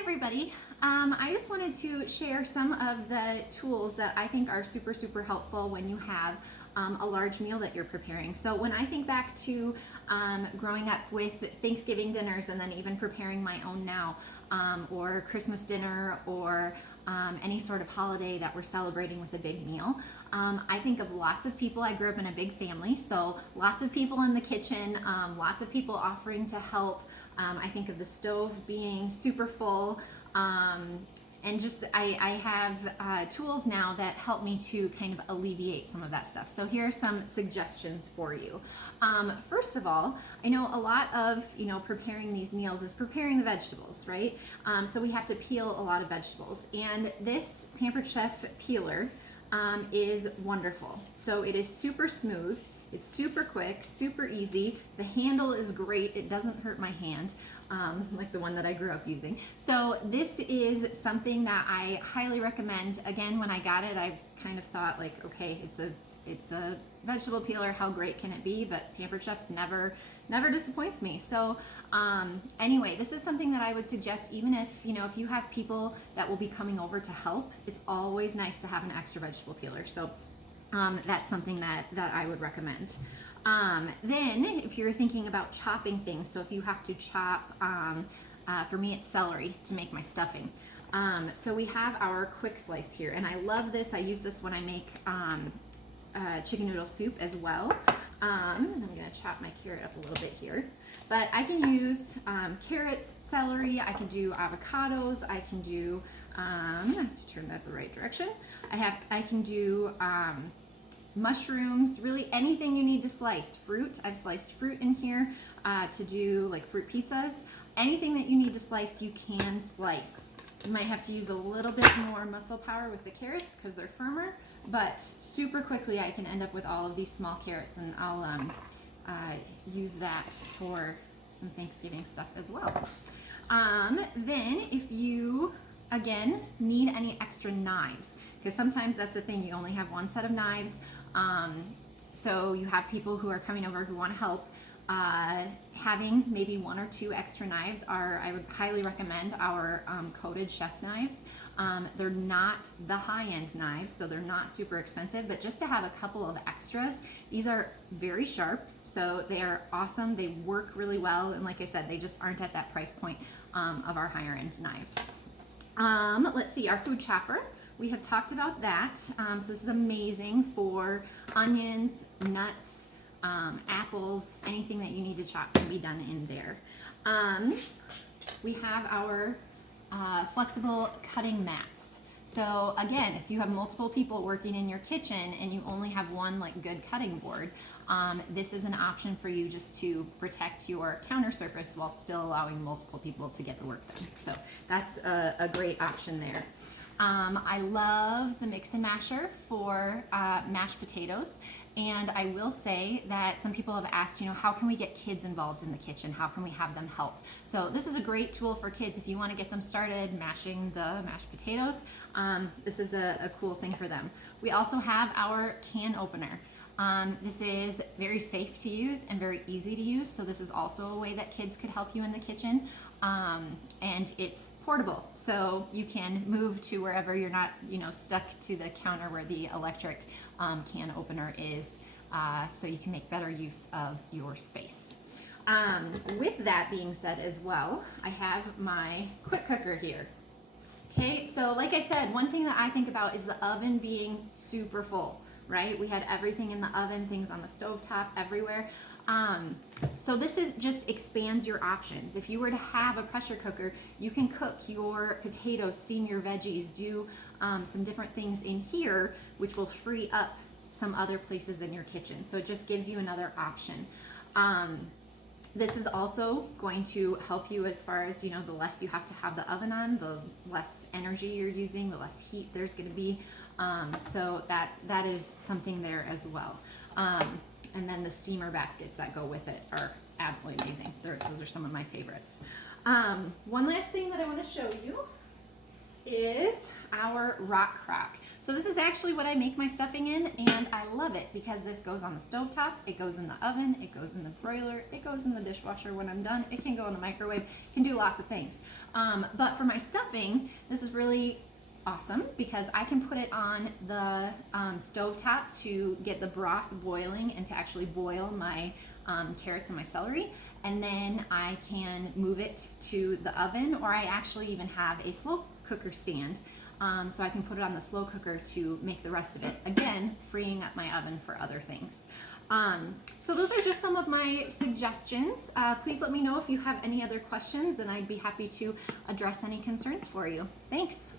everybody. I just wanted to share some of the tools that I think are super helpful when you have a large meal that you're preparing. So when I think back to growing up with Thanksgiving dinners and then even preparing my own now, or Christmas dinner, or any sort of holiday that we're celebrating with a big meal. I think of lots of people. I grew up in a big family, so lots of people in the kitchen, lots of people offering to help. I think of the stove being super full, and just I have tools now that help me to kind of alleviate some of that stuff. So here are some suggestions for you. First of all, I know a lot of preparing these meals is preparing the vegetables, right? So we have to peel a lot of vegetables, and this Pampered Chef peeler is wonderful. So it is super smooth. It's super quick, super easy. The handle is great. It doesn't hurt my hand, like the one that I grew up using. So this is something that I highly recommend. Again, when I got it, I kind of thought like, okay, it's a vegetable peeler. How great can it be? But Pampered Chef never disappoints me. So anyway, this is something that I would suggest, even if if you have people that will be coming over to help. It's always nice to have an extra vegetable peeler. So that's something that I would recommend. Then if you're thinking about chopping things, so if you have to chop, for me it's celery to make my stuffing. So we have our quick slice here, and I love this. I use this when I make chicken noodle soup as well. I'm going to chop my carrot up a little bit here. But I can use carrots, celery, I can do avocados, I can do, I have to turn that the right direction. I can do mushrooms, really anything you need to slice. Fruit, I've sliced fruit in here to do like fruit pizzas. Anything that you need to slice, you can slice. You might have to use a little bit more muscle power with the carrots because they're firmer, but super quickly I can end up with all of these small carrots, and I'll use that for some Thanksgiving stuff as well. Then if you, again, need any extra knives, because sometimes that's the thing, you only have one set of knives, so you have people who are coming over who want to help. Having maybe one or two extra knives I would highly recommend our coated chef knives. They're not the high-end knives, so they're not super expensive, but just to have a couple of extras. These are very sharp, so they are awesome. They work really well, and like I said, they just aren't at that price point of our higher-end knives. Let's see, our food chopper. We have talked about that. So this is amazing for onions, nuts, apples, anything that you need to chop can be done in there. We have our flexible cutting mats. So again, if you have multiple people working in your kitchen and you only have one like good cutting board, this is an option for you just to protect your counter surface while still allowing multiple people to get the work done. So that's a great option there. I love the Mix and Masher for mashed potatoes, and I will say that some people have asked, how can we get kids involved in the kitchen? How can we have them help? So this is a great tool for kids if you want to get them started mashing the mashed potatoes. This is a cool thing for them. We also have our can opener. This is very safe to use and very easy to use, so this is also a way that kids could help you in the kitchen. And it's portable, so you can move to wherever you're not, stuck to the counter where the electric can opener is, so you can make better use of your space. With that being said as well, I have my quick cooker here. Okay, so like I said, one thing that I think about is the oven being super full, right? We had everything in the oven, things on the stovetop, everywhere. So this just expands your options. If you were to have a pressure cooker, you can cook your potatoes, steam your veggies, do some different things in here, which will free up some other places in your kitchen. So it just gives you another option. This is also going to help you as far as, the less you have to have the oven on, the less energy you're using, the less heat there's going to be. So that is something there as well. And then the steamer baskets that go with it are absolutely amazing. Those are some of my favorites. One last thing that I want to show you is our Rock Crock. So this is actually what I make my stuffing in, and I love it because this goes on the stovetop, it goes in the oven, it goes in the broiler, it goes in the dishwasher when I'm done, it can go in the microwave, it can do lots of things. But for my stuffing, this is really awesome because I can put it on the stovetop to get the broth boiling and to actually boil my carrots and my celery, and then I can move it to the oven, or I actually even have a slow cooker stand, so I can put it on the slow cooker to make the rest of it, again freeing up my oven for other things. So those are just some of my suggestions. Please let me know if you have any other questions, and I'd be happy to address any concerns for you. Thanks.